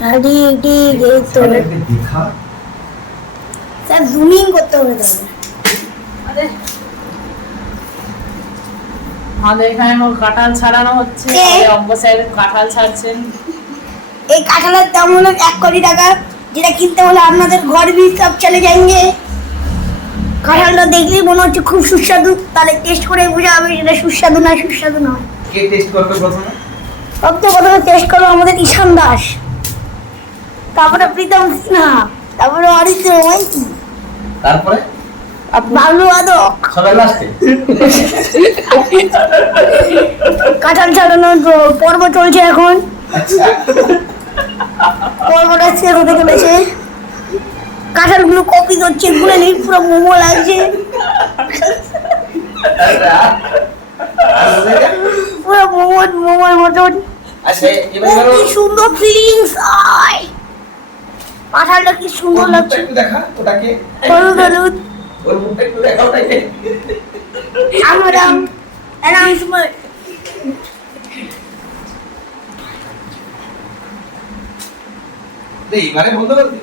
ঠিক ঠিক এই তো দেখা স্যার জুমিং করতে হবে তাহলে। আমাদের এখানে কাঁঠাল ছাড়ানো হচ্ছে, অম্ব সাহেব কাঁঠাল ছাড়ছেন। এই কাঁঠালের দাম হলো 1 কোটি টাকা, যেটা কিনতে হলে আপনাদের ঘর भी সব চলে जाएंगे। কাঁঠালটা দেখলেই মনে হচ্ছে খুব সুস্বাদু, তাহলে টেস্ট করে বোঝা হবে সেটা সুস্বাদু না সুস্বাদু নয়। কে টেস্ট করবে প্রথমে? সবচেয়ে প্রথমে টেস্ট করবো আমাদের ঈশান দাস, তারপরে প্রীতম সিনহা, তারপরে অরিত্র মাইতি, তারপরে বাবলু আদক। সবাই লাস্টে। কাঁঠাল ছাড়ানোর পর্ব চলছে এখন, আচ্ছা পর্বটা শেষ হতে চলেছে। কাঁঠালগুলো কপি করছে, গুলে নেই, পুরো মোমো লাগছে, পুরো মোমোর মতন। আচ্ছা এবার ও, কি সুন্দর ফিলিংস আয়, কাঁঠালটা কি সুন্দর লাগছে, একটু দেখা ওটাকে, হলুদ হলুদ। ওর মুখটা একটু দেখা ওটাকে। আমরা অ্যানাউন্সমেন্ট এইবারে বলতে পারবি?